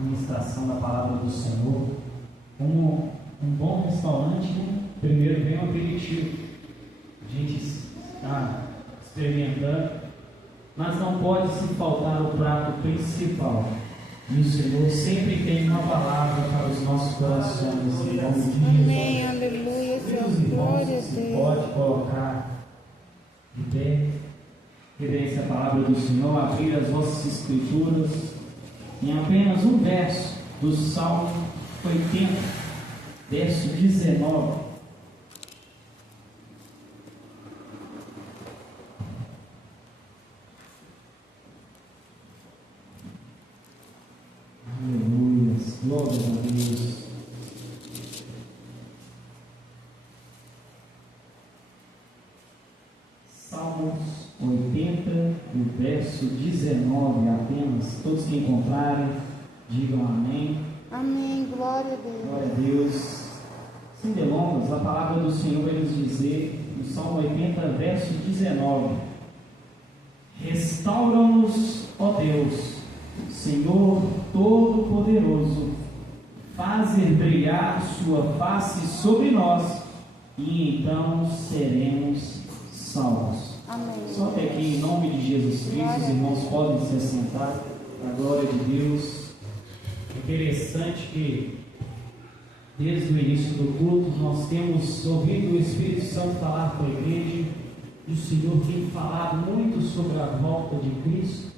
ministração da palavra do Senhor. Como um bom restaurante, né? Primeiro vem o aperitivo, a gente está experimentando, mas não pode se faltar o prato principal. E o Senhor sempre tem uma palavra para os nossos corações. Em nome de Jesus. Amém, aleluia, Senhor, glória a Você Deus. pode colocar de pé, reverência à palavra do Senhor, abrir as vossas escrituras em apenas um verso do Salmo 80, verso 19. Aleluia, glória a Deus. Salmos 80, do verso 19 apenas. Todos que encontrarem, digam amém. Amém, glória a Deus. Glória a Deus. Sem delongas, a palavra do Senhor vai nos dizer, no Salmo 80, verso 19: Restaura-nos, ó Deus, Senhor Todo-Poderoso, faze brilhar sua face sobre nós, e então seremos salvos. Amém. Só até aqui, em nome de Jesus Cristo, os irmãos podem se assentar, para a glória de Deus. É interessante que, desde o início do culto, nós temos ouvido o Espírito Santo falar com a igreja, e o Senhor tem falado muito sobre a volta de Cristo.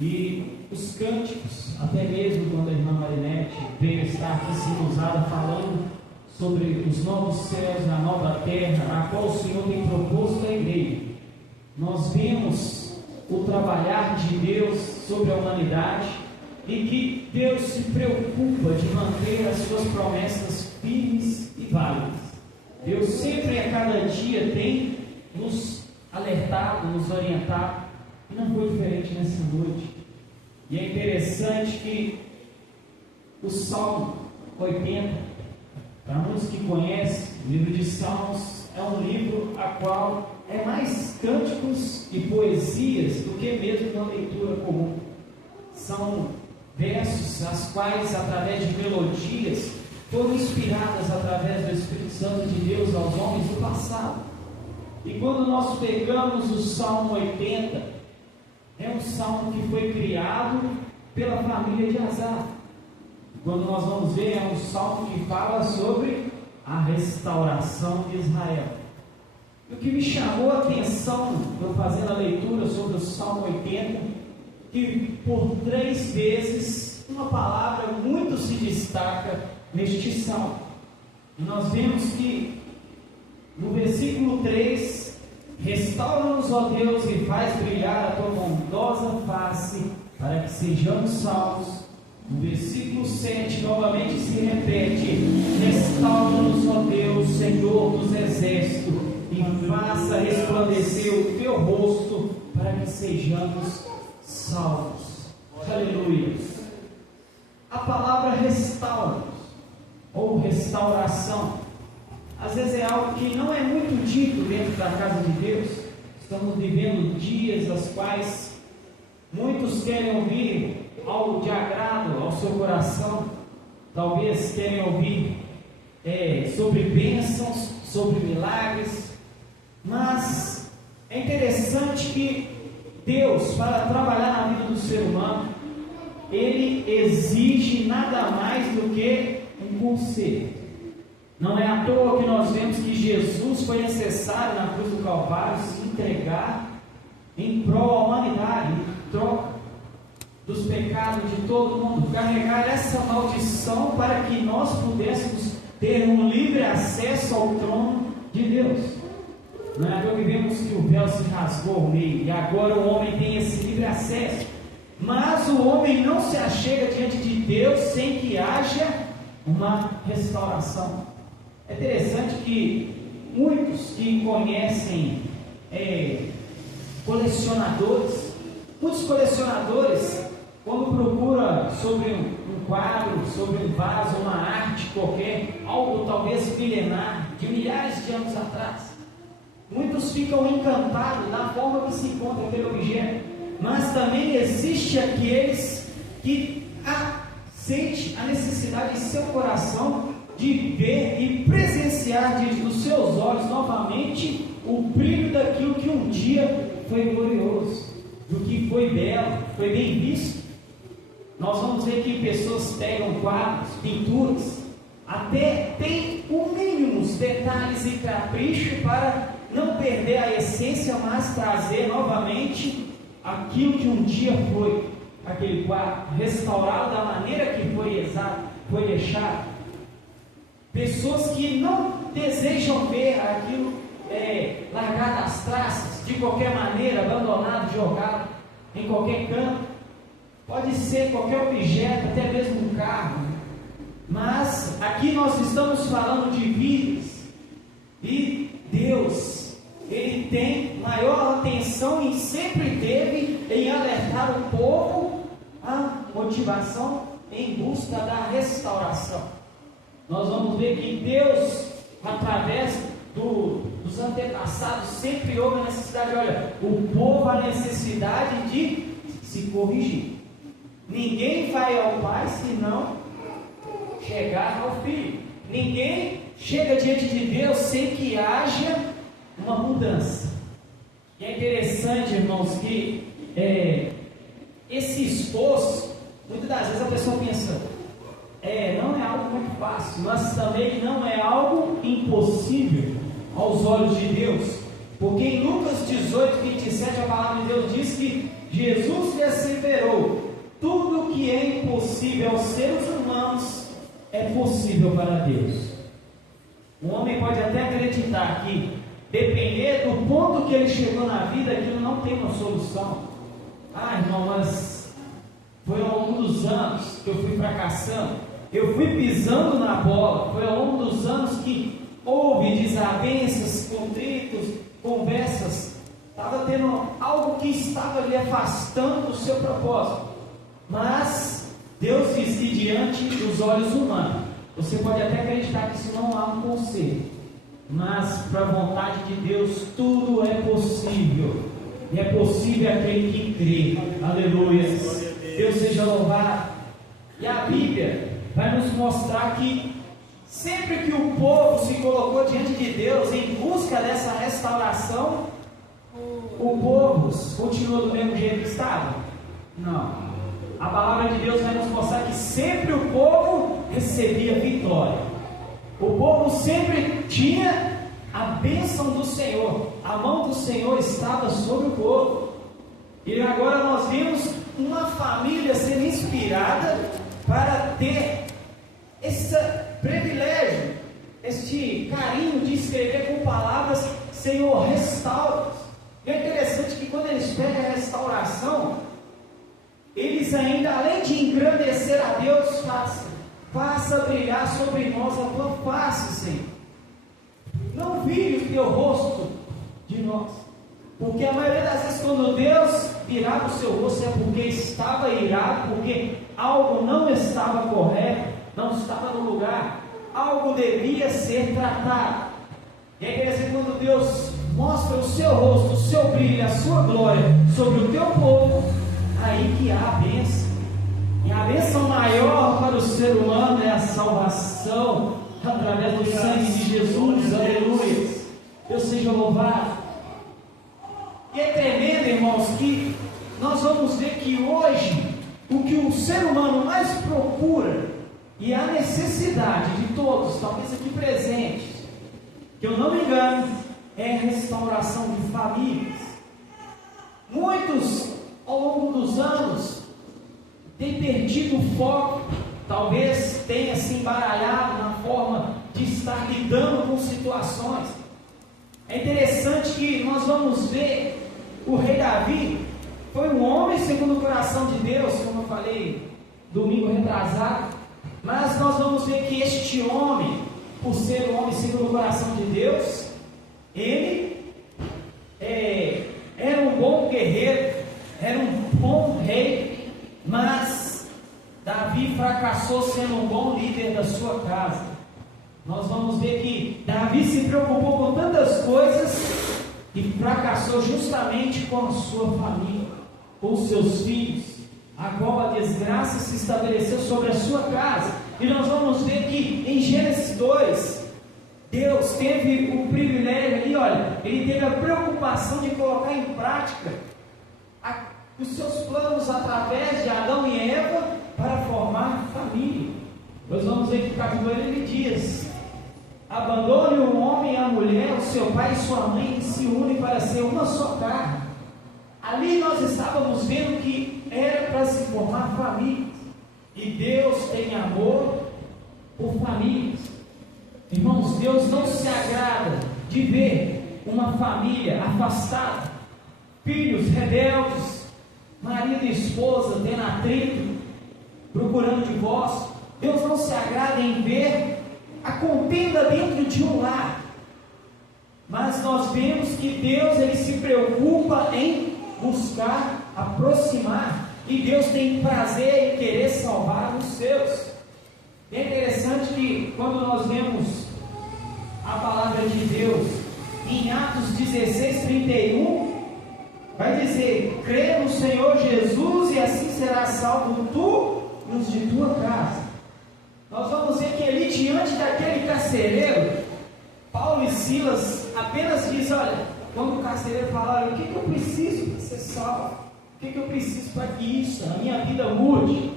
E os cânticos, até mesmo quando a irmã Marinete veio estar aqui sendo usada falando sobre os novos céus e a nova terra, a qual o Senhor tem proposto à igreja, nós vemos o trabalhar de Deus sobre a humanidade e que Deus se preocupa de manter as suas promessas firmes e válidas. Deus sempre a cada dia tem nos alertado, nos orientado, e não foi diferente nessa noite. E é interessante que o Salmo 80, para muitos que conhecem, o livro de Salmos é um livro a qual é mais cânticos e poesias do que mesmo uma leitura comum. São versos as quais, através de melodias, foram inspiradas através do Espírito Santo de Deus aos homens do passado. E quando nós pegamos o Salmo 80, é um salmo que foi criado pela família de Asaf. Quando nós vamos ver, é um salmo que fala sobre a restauração de Israel. E o que me chamou a atenção, eu fazendo a leitura sobre o Salmo 80, que por 3 vezes uma palavra muito se destaca neste salmo. E nós vemos que no versículo 3, restaura-nos, ó Deus, e faz brilhar a tua bondosa face, para que sejamos salvos. No versículo 7, novamente se repete: restaura-nos, ó Deus, Senhor dos exércitos, e faça resplandecer o teu rosto, para que sejamos salvos. Aleluia. A palavra restaura, ou restauração, às vezes é algo que não é muito dito dentro da casa de Deus. Estamos vivendo dias aos quais muitos querem ouvir algo de agrado ao seu coração, talvez querem ouvir sobre bênçãos, sobre milagres, mas é interessante que Deus, para trabalhar na vida do ser humano, Ele exige nada mais do que um conselho. Não é à toa que nós vemos que Jesus foi necessário na cruz do Calvário se entregar em prol da humanidade, em troca dos pecados de todo mundo, carregar essa maldição para que nós pudéssemos ter um livre acesso ao trono de Deus. Não é à toa que vemos que o véu se rasgou ao meio e agora o homem tem esse livre acesso, mas o homem não se achega diante de Deus sem que haja uma restauração. É interessante que muitos que conhecem colecionadores, muitos colecionadores, quando procura sobre um quadro, sobre um vaso, uma arte qualquer, algo talvez milenar, de milhares de anos atrás, muitos ficam encantados da forma que se encontra aquele objeto, mas também existe aqueles que sente a necessidade em seu coração de ver e presenciar diante dos seus olhos novamente o brilho daquilo que um dia foi glorioso, do que foi belo, foi bem visto. Nós vamos ver que pessoas pegam quadros, pinturas, até tem o mínimos detalhes e capricho para não perder a essência, mas trazer novamente aquilo que um dia foi aquele quadro, restaurado da maneira que foi exato, foi deixado. Pessoas que não desejam ver aquilo largado às traças, de qualquer maneira, abandonado, jogado em qualquer canto. Pode ser qualquer objeto, até mesmo um carro. Mas aqui nós estamos falando de vidas. E Deus, Ele tem maior atenção e sempre teve em alertar o povo a motivação em busca da restauração. Nós vamos ver que Deus, através dos antepassados, sempre houve a necessidade, olha, o povo a necessidade de se corrigir. Ninguém vai ao Pai se não chegar ao Filho. Ninguém chega diante de Deus sem que haja uma mudança. E é interessante, irmãos, que esse esforço, muitas das vezes a pessoa pensa, não é algo muito fácil, mas também não é algo impossível aos olhos de Deus, porque em Lucas 18, 27, a palavra de Deus diz que Jesus lhe asseverou: tudo que é impossível aos seres humanos é possível para Deus. O homem pode até acreditar que, depender do ponto que ele chegou na vida, aquilo não tem uma solução. Irmão, mas foi ao longo dos anos que eu fui fracassando, eu fui pisando na bola, foi ao longo dos anos que houve desavenças, contritos, conversas, estava tendo algo que estava lhe afastando do seu propósito. Mas Deus diz que diante dos olhos humanos, você pode até acreditar que isso não há um conselho, mas para a vontade de Deus tudo é possível, e é possível aquele que crê. Aleluia, Deus seja louvado. E a Bíblia vai nos mostrar que sempre que o povo se colocou diante de Deus em busca dessa restauração, o povo continuou do mesmo jeito que estava? Não. A palavra de Deus vai nos mostrar que sempre o povo recebia vitória. O povo sempre tinha a bênção do Senhor. A mão do Senhor estava sobre o povo. E agora nós vimos uma família sendo inspirada para ter esse privilégio, este carinho de escrever com palavras: Senhor, restaura. E é interessante que quando eles pedem a restauração, eles ainda, além de engrandecer a Deus, faça brilhar sobre nós a tua face, Senhor. Não vire o teu rosto de nós, porque a maioria das vezes quando Deus virava o seu rosto é porque estava irado, porque algo não estava correto, não estava no lugar, algo devia ser tratado. E é interessante quando Deus mostra o seu rosto, o seu brilho, a sua glória sobre o teu povo, aí que há a bênção. E a bênção maior para o ser humano é a salvação através do sangue de Jesus. Aleluia. Deus seja louvado. E é tremendo, irmãos, que nós vamos ver que hoje o que o ser humano mais procura, e a necessidade de todos, talvez aqui presentes, que eu não me engano, é a restauração de famílias. Muitos, ao longo dos anos, têm perdido o foco, talvez tenha se embaralhado na forma de estar lidando com situações. É interessante que nós vamos ver o rei Davi, foi um homem segundo o coração de Deus, como eu falei domingo retrasado, mas nós vamos ver que este homem, por ser um homem segundo o coração de Deus, ele era um bom guerreiro, era um bom rei, mas Davi fracassou sendo um bom líder da sua casa. Nós vamos ver que Davi se preocupou com tantas coisas e fracassou justamente com a sua família, com os seus filhos. a qual a desgraça se estabeleceu sobre a sua casa. E nós vamos ver que em Gênesis 2, Deus teve o privilégio ali, olha, Ele teve a preocupação de colocar em prática os seus planos através de Adão e Eva para formar família. Nós vamos ver que o capítulo ele diz: abandone o homem e a mulher, o seu pai e sua mãe, e se unem para ser uma só carne. Ali nós estávamos vendo que era para se formar famílias, e Deus tem amor por famílias. Irmãos, Deus não se agrada de ver uma família afastada, filhos rebeldes, marido e esposa tendo atrito, procurando divórcio. Deus não se agrada em ver a contenda dentro de um lar. Mas nós vemos que Deus ele se preocupa em buscar, aproximar, e Deus tem prazer em querer salvar os seus. É interessante que quando nós vemos a palavra de Deus em Atos 16:31, vai dizer: crê no Senhor Jesus e assim serás salvo tu e os de tua casa. Nós vamos ver que ali diante daquele carcereiro, Paulo e Silas apenas diz: olha, quando o carcereiro fala, olha, o que eu preciso para ser salvo? O que eu preciso para que isso, a minha vida mude?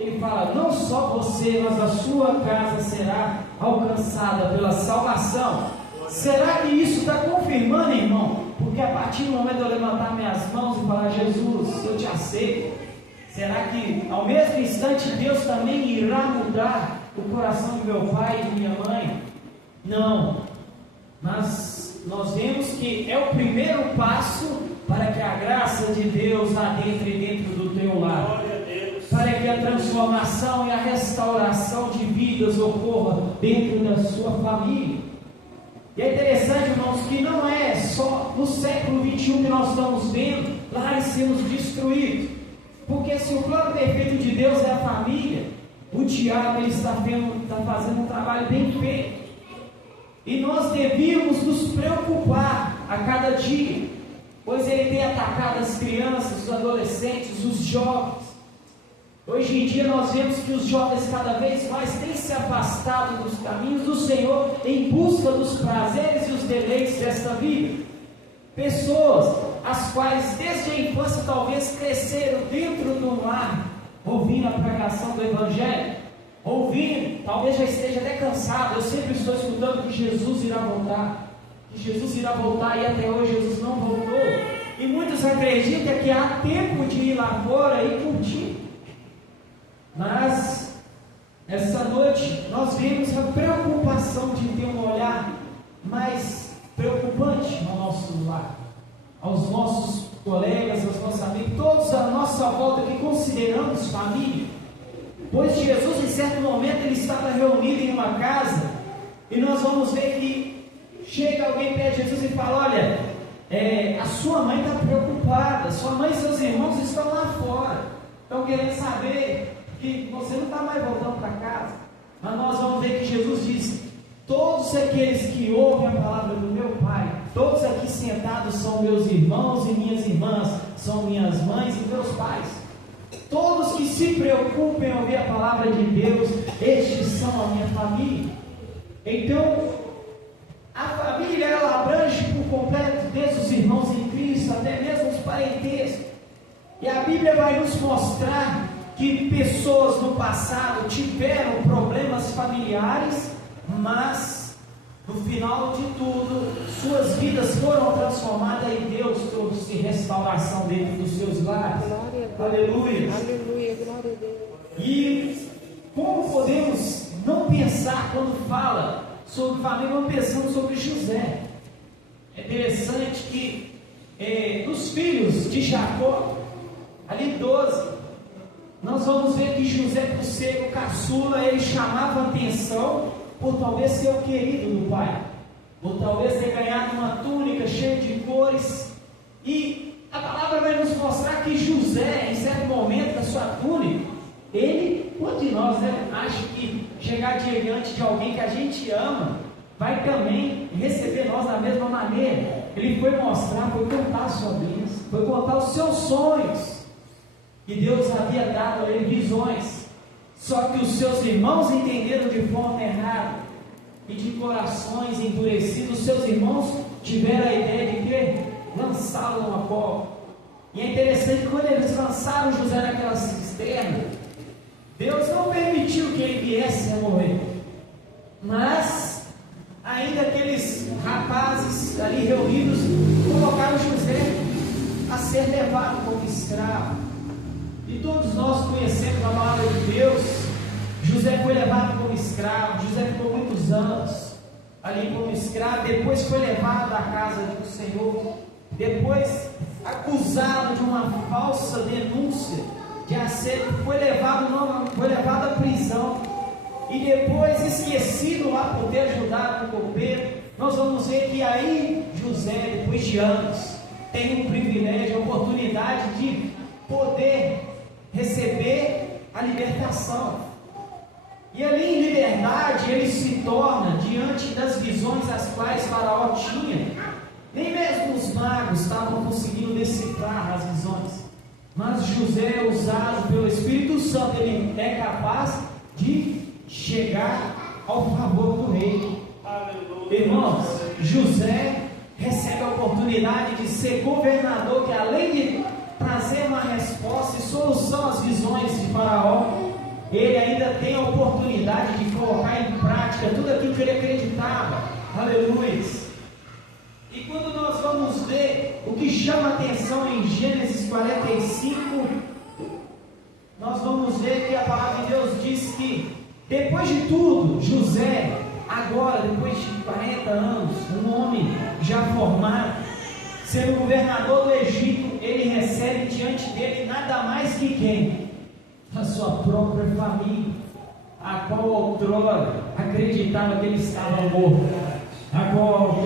Ele fala: não só você, mas a sua casa será alcançada pela salvação. Será que isso está confirmando, irmão? Porque a partir do momento de eu levantar minhas mãos e falar: Jesus, eu te aceito, será que ao mesmo instante Deus também irá mudar o coração do meu pai e de minha mãe? Não, mas nós vemos que é o primeiro passo para que a graça de Deus adentre dentro do teu lar, para que a transformação e a restauração de vidas ocorra dentro da sua família. E é interessante, irmãos, que não é só no século 21 que nós estamos vendo lares sendo destruídos, porque se o plano perfeito de Deus é a família, o diabo ele está fazendo um trabalho bem feito, e nós devíamos nos preocupar a cada dia, pois ele tem atacado as crianças, os adolescentes, os jovens. Hoje em dia nós vemos que os jovens cada vez mais têm se afastado dos caminhos do Senhor em busca dos prazeres e os deleites desta vida. Pessoas as quais desde a infância talvez cresceram dentro de um lar, ouvindo a pregação do Evangelho, ouvindo, talvez já esteja até cansado. Eu sempre estou escutando que Jesus irá voltar, e até hoje Jesus não voltou. E muitos acreditam que há tempo de ir lá fora e curtir. Mas essa noite nós vemos a preocupação de ter um olhar mais preocupante no nosso lar, aos nossos colegas, aos nossos amigos, todos à nossa volta que consideramos família. Pois Jesus, em certo momento, ele estava reunido em uma casa, e nós vamos ver que chega alguém perto de Jesus e fala: olha, a sua mãe está preocupada, sua mãe e seus irmãos estão lá fora, estão querendo saber que você não está mais voltando para casa. Mas nós vamos ver que Jesus diz: todos aqueles que ouvem a palavra do meu Pai, todos aqui sentados são meus irmãos e minhas irmãs, são minhas mães e meus pais. Todos que se preocupem em ouvir a palavra de Deus, estes são a minha família. Então, a família ela abrange por completo, desde os irmãos em Cristo até mesmo os parentescos. E a Bíblia vai nos mostrar que pessoas no passado tiveram problemas familiares, mas no final de tudo, suas vidas foram transformadas e Deus trouxe restauração dentro dos seus lares. Aleluia. Aleluia, glória a Deus. E como podemos não pensar quando fala sobre família, não pensamos sobre José? É interessante que dos filhos de Jacó, ali 12, nós vamos ver que José, por ser o caçula, ele chamava atenção por talvez ser o querido do pai, ou talvez ter ganhado uma túnica cheia de cores. E a palavra vai nos mostrar que José, em certo momento da sua túnica, ele, quanto de nós, acha que chegar diante de alguém que a gente ama, vai também receber nós da mesma maneira? Ele foi mostrar, foi contar a sua bênção, foi contar os seus sonhos. que Deus havia dado a ele visões, só que os seus irmãos entenderam de forma errada, e de corações endurecidos, seus irmãos tiveram a ideia de que lançá-lo numa cova. E é interessante que quando eles lançaram José naquela cisterna, Deus não permitiu que ele viesse a morrer, mas ainda aqueles rapazes ali reunidos colocaram José a ser levado como escravo. E todos nós conhecemos a palavra de Deus. José foi levado como escravo. José ficou muitos anos ali como escravo. Depois foi levado à casa do Senhor. Depois acusado de uma falsa denúncia de assédio, foi levado à prisão. E depois esquecido lá por ter ajudado o copeiro. Nós vamos ver que aí José, depois de anos, tem um privilégio, a oportunidade de poder receber a libertação. E ali em liberdade ele se torna, diante das visões as quais Faraó tinha. Nem mesmo os magos estavam conseguindo decifrar as visões, mas José, usado pelo Espírito Santo, ele é capaz de chegar ao favor do rei. Irmãos, José recebe a oportunidade de ser governador, que além de trazer uma resposta e solução às visões de Faraó, ele ainda tem a oportunidade de colocar em prática tudo aquilo que ele acreditava. Aleluia! E quando nós vamos ver o que chama a atenção em Gênesis 45, nós vamos ver que a palavra de Deus diz que depois de tudo, José, agora depois de 40 anos, um homem já formado, sendo governador do Egito, ele recebe diante dele nada mais que quem? A sua própria família, a qual outrora acreditava que ele estava morto, a qual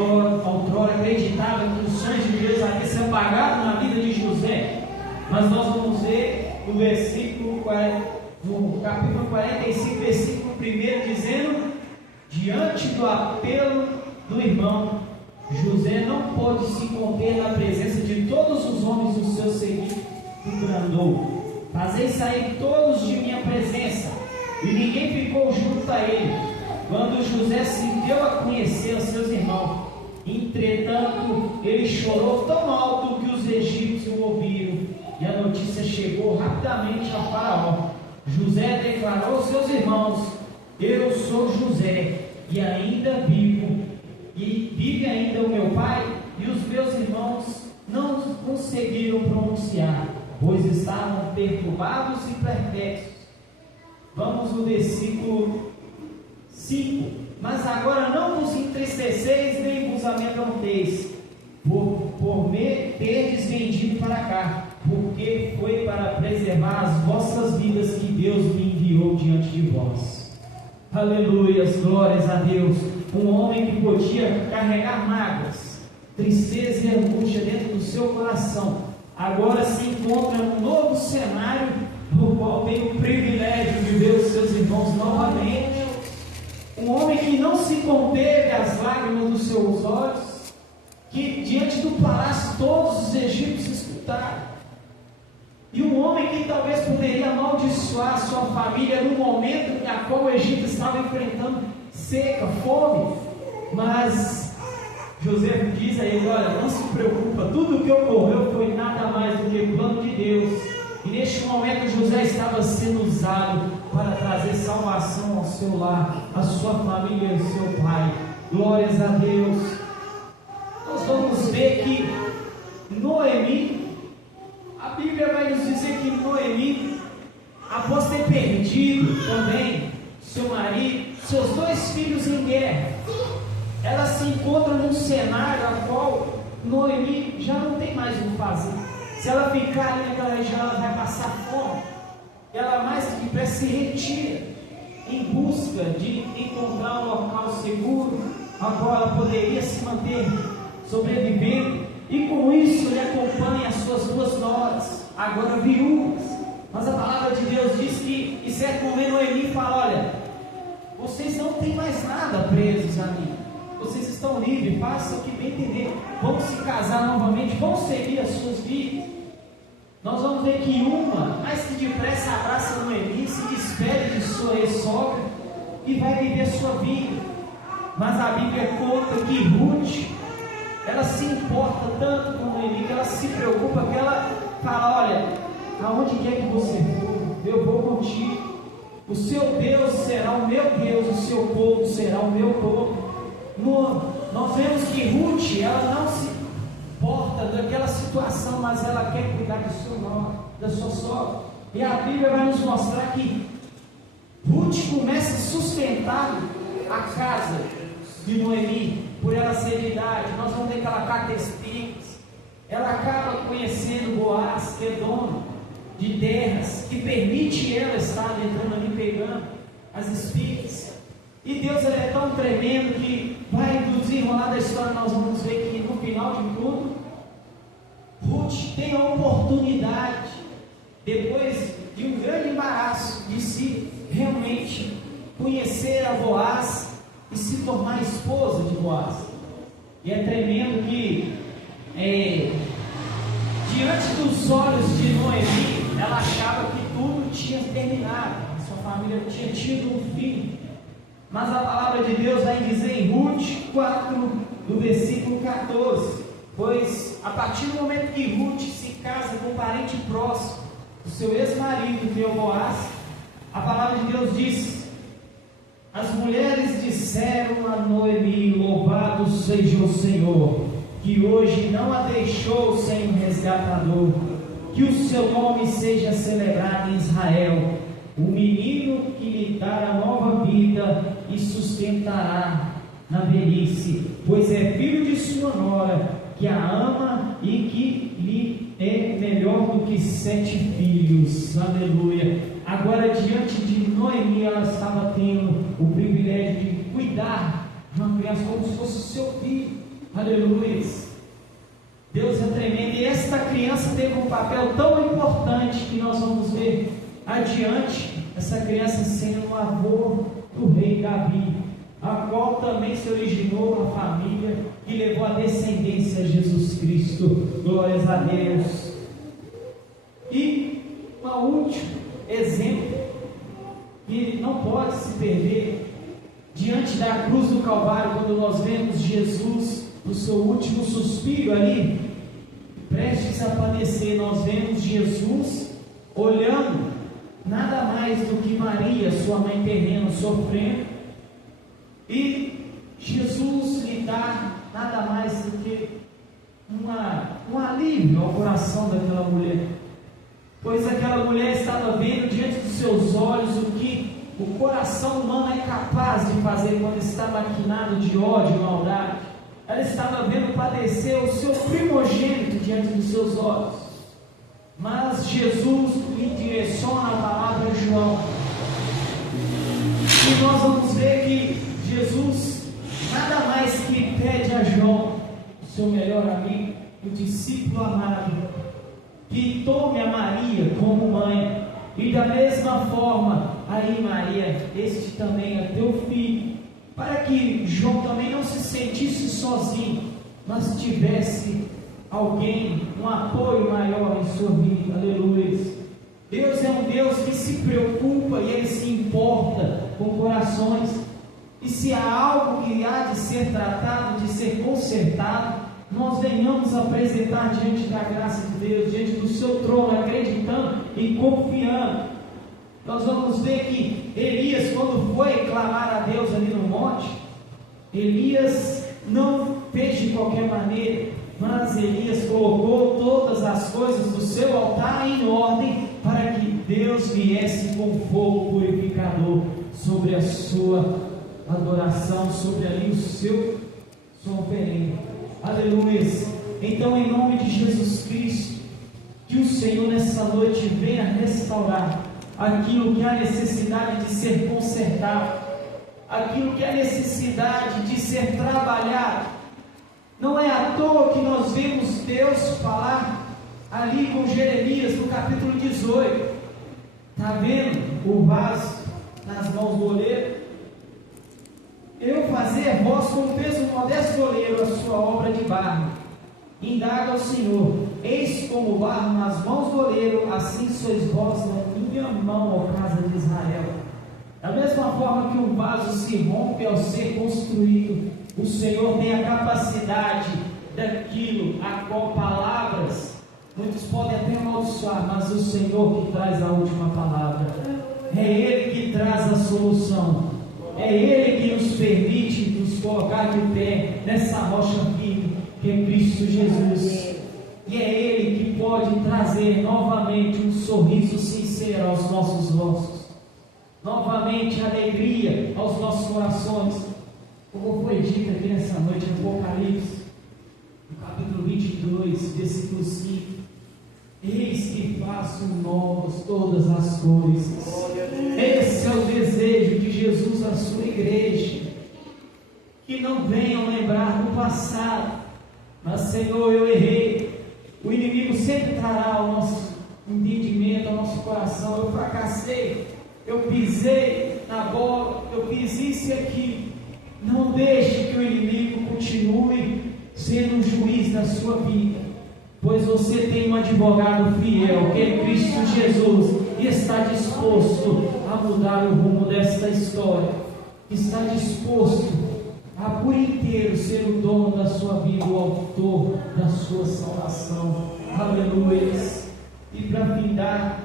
outrora acreditava que os sonhos de Deus haviam se apagado na vida de José. Mas nós vamos ver no versículo 40, no capítulo 45, versículo 1, dizendo: diante do apelo do irmão, José não pôde se conter na presença de todos os homens do seu seguinte, e bradou: fazei sair todos de minha presença. E ninguém ficou junto a ele, quando José se deu a conhecer aos seus irmãos. Entretanto, ele chorou tão alto que os egípcios o ouviram, e a notícia chegou rapidamente a Faraó. José declarou aos seus irmãos: eu sou José, e ainda vivo, e vive ainda o meu pai. E os meus irmãos não conseguiram pronunciar, pois estavam perturbados e perplexos. Vamos no versículo 5. Mas agora não vos entristeceis, nem vos amedronteis, por me terdes vendido para cá, porque foi para preservar as vossas vidas que Deus me enviou diante de vós. Aleluias, glórias a Deus. Um homem que podia carregar mágoas, tristeza e angústia dentro do seu coração, agora se encontra num novo cenário, no qual tem o privilégio de ver os seus irmãos novamente. Um homem que não se conteve as lágrimas dos seus olhos, que diante do palácio todos os egípcios escutaram. E um homem que talvez poderia amaldiçoar sua família no momento em qual o Egito estava enfrentando seca, fome. Mas José diz a ele: olha, não se preocupa, tudo o que ocorreu foi nada mais do que plano de Deus. E neste momento José estava sendo usado para trazer salvação ao seu lar, à sua família e ao seu pai. Glórias a Deus. Nós vamos ver que Noemi, a Bíblia vai nos dizer que Noemi, após ter perdido também seu marido, seus 2 filhos em guerra, ela se encontra num cenário a qual Noemi já não tem mais o que fazer. Se ela ficar ali naquela região, ela vai passar fome. Ela mais que depressa se retira em busca de encontrar um local seguro, a qual ela poderia se manter sobrevivendo. E com isso lhe acompanha as suas 2 noras, agora viúvas. Mas a palavra de Deus diz que em certo momento Noemi fala: olha, vocês não têm mais nada presos a mim, vocês estão livres, façam o que bem entender, vão se casar novamente, vão seguir as suas vidas. nós vamos ver que uma, mais que depressa, abraça Noemi, se despede de sua ex-sogra e vai viver sua vida. Mas a Bíblia conta que Ruth, ela se importa tanto com Noemi, que ela se preocupa, que ela fala: olha, aonde quer que você for, eu vou contigo. O seu Deus será o meu Deus, o seu povo será o meu povo. Nós vemos que Ruth, ela não se importa daquela situação, mas ela quer cuidar do seu nome, da sua sogra. E a Bíblia vai nos mostrar que Ruth começa a sustentar a casa de Noemi, por ela ser de idade. Nós vamos ver que ela cata espigas, ela acaba conhecendo Boaz, que é dono de terras, que permite ela estar entrando ali pegando as espigas. E Deus, ele é tão tremendo que vai no desenrolar da história, nós vamos ver que no final de tudo, Ruth tem a oportunidade, depois de um grande embaraço, de se realmente conhecer a Boaz e se tornar esposa de Boaz. E é tremendo que diante dos olhos de Noemi, ela achava que tudo tinha terminado, a sua família tinha tido um fim. Mas a palavra de Deus vai dizer em Ruth 4, do versículo 14: pois a partir do momento que Ruth se casa com um parente próximo do seu ex-marido, que é o Boaz, a palavra de Deus diz: as mulheres disseram a Noemi: louvado seja o Senhor, que hoje não a deixou sem um resgatador, que o seu nome seja celebrado em Israel, o menino que lhe dará nova vida e sustentará na velhice, pois é filho de sua nora, que a ama e que lhe é melhor do que 7 filhos. Aleluia. Agora, diante de Noemi, ela estava tendo o privilégio de cuidar de uma criança como se fosse o seu filho. Aleluia. Deus é tremendo. E esta criança teve um papel tão importante que nós vamos ver adiante, essa criança sendo o avô do rei Davi, a qual também se originou a família e levou a descendência a Jesus Cristo. Glórias a Deus. E um último exemplo que não pode se perder diante da cruz do Calvário, quando nós vemos Jesus no seu último suspiro ali, prestes a padecer, nós vemos Jesus olhando nada mais do que Maria, sua mãe terrena, sofrendo, e Jesus lhe dá nada mais do que um alívio ao coração daquela mulher, pois aquela mulher estava vendo diante dos seus olhos o que o coração humano é capaz de fazer quando está maquinado de ódio e maldade. Ela estava vendo padecer o seu primogênito diante dos seus olhos, mas Jesus lhe direciona a palavra de João, e nós vamos ver que Jesus nada mais que pede a João, seu melhor amigo, o discípulo amado, que tome a Maria como mãe, e da mesma forma, aí Maria, este também é teu filho, para que João também não se sentisse sozinho, mas tivesse alguém, um apoio maior em sua vida. Aleluia. Deus é um Deus que se preocupa e Ele se importa com corações, e se há algo que há de ser tratado, de ser consertado, nós venhamos apresentar diante da graça de Deus, diante do seu trono, acreditando e confiando. Nós vamos ver que Elias, quando foi clamar a Deus ali no monte, Elias não fez de qualquer maneira, mas Elias colocou todas as coisas do seu altar em ordem, para que Deus viesse com fogo purificador sobre a sua adoração, sobre ali sua oferenda. Aleluia. Então, em nome de Jesus Cristo, que o Senhor nessa noite venha restaurar aquilo que há necessidade de ser consertado, aquilo que há necessidade de ser trabalhado. Não é à toa que nós vemos Deus falar ali com Jeremias no capítulo 18. Está vendo o vaso nas mãos do oleiro? Eu fazer vós como fez um modesto oleiro a sua obra de barro. Indaga ao Senhor, eis como barro nas mãos do oleiro, assim sois vós na minha mão, ó casa de Israel. Da mesma forma que um vaso se rompe ao ser construído, o Senhor tem a capacidade daquilo a qual palavras, muitos podem até amaldiçoar, mas o Senhor que traz a última palavra, é Ele que traz a solução, é Ele que nos permite nos colocar de pé nessa rocha firme, que é Cristo Jesus, e é Ele que pode trazer novamente um sorriso sincero aos nossos rostos, novamente alegria aos nossos corações, como foi dito aqui nessa noite no Apocalipse, no capítulo 22, versículo 5: eis que faço novas todas as coisas. Esse é o desejo de Jesus à sua igreja, que não venham lembrar do passado, mas Senhor, eu errei. O inimigo sempre trará ao nosso entendimento, ao nosso coração: eu fracassei, eu pisei na bola, eu fiz isso e aquilo. Não deixe que o inimigo continue sendo um juiz da sua vida, pois você tem um advogado fiel, que é Cristo Jesus, e está disposto a mudar o rumo desta história, está disposto a por inteiro ser o dono da sua vida, o autor da sua salvação. Aleluia. E para findar,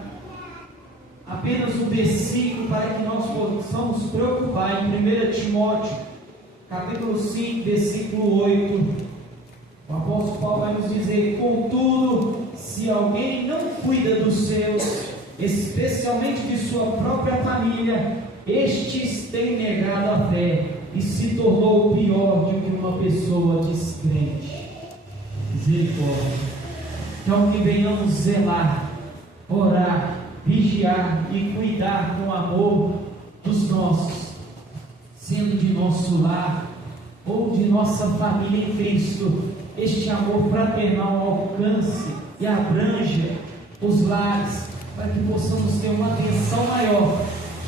apenas um versículo para que nós possamos preocupar, em 1 Timóteo capítulo 5, versículo 8, o apóstolo Paulo vai nos dizer: contudo, se alguém não cuida dos seus, especialmente de sua própria família, estes têm negado a fé e se tornou pior do que uma pessoa descrente. Misericórdia. Então que venhamos zelar, orar, vigiar e cuidar com amor dos nossos, sendo de nosso lar ou de nossa família em Cristo. Este amor fraternal alcance e abranja os lares, para que possamos ter uma atenção maior,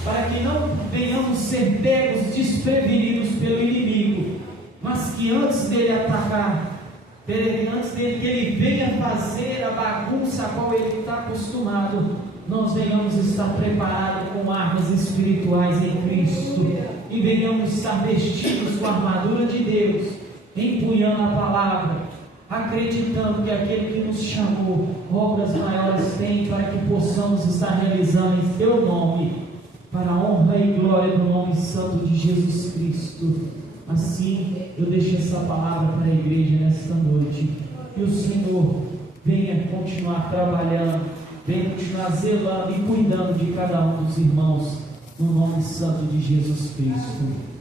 para que não venhamos ser pegos desprevenidos pelo inimigo, mas que antes dele atacar, antes dele que ele venha fazer a bagunça a qual ele está acostumado, nós venhamos estar preparados com armas espirituais em Cristo, e venhamos estar vestidos com a armadura de Deus, empunhando a palavra, acreditando que aquele que nos chamou, obras maiores tem, para que possamos estar realizando em Teu nome, para a honra e glória do nome santo de Jesus Cristo. Assim eu deixo essa palavra para a igreja nesta noite, que o Senhor venha continuar trabalhando, venha continuar zelando e cuidando de cada um dos irmãos, no nome santo de Jesus Cristo.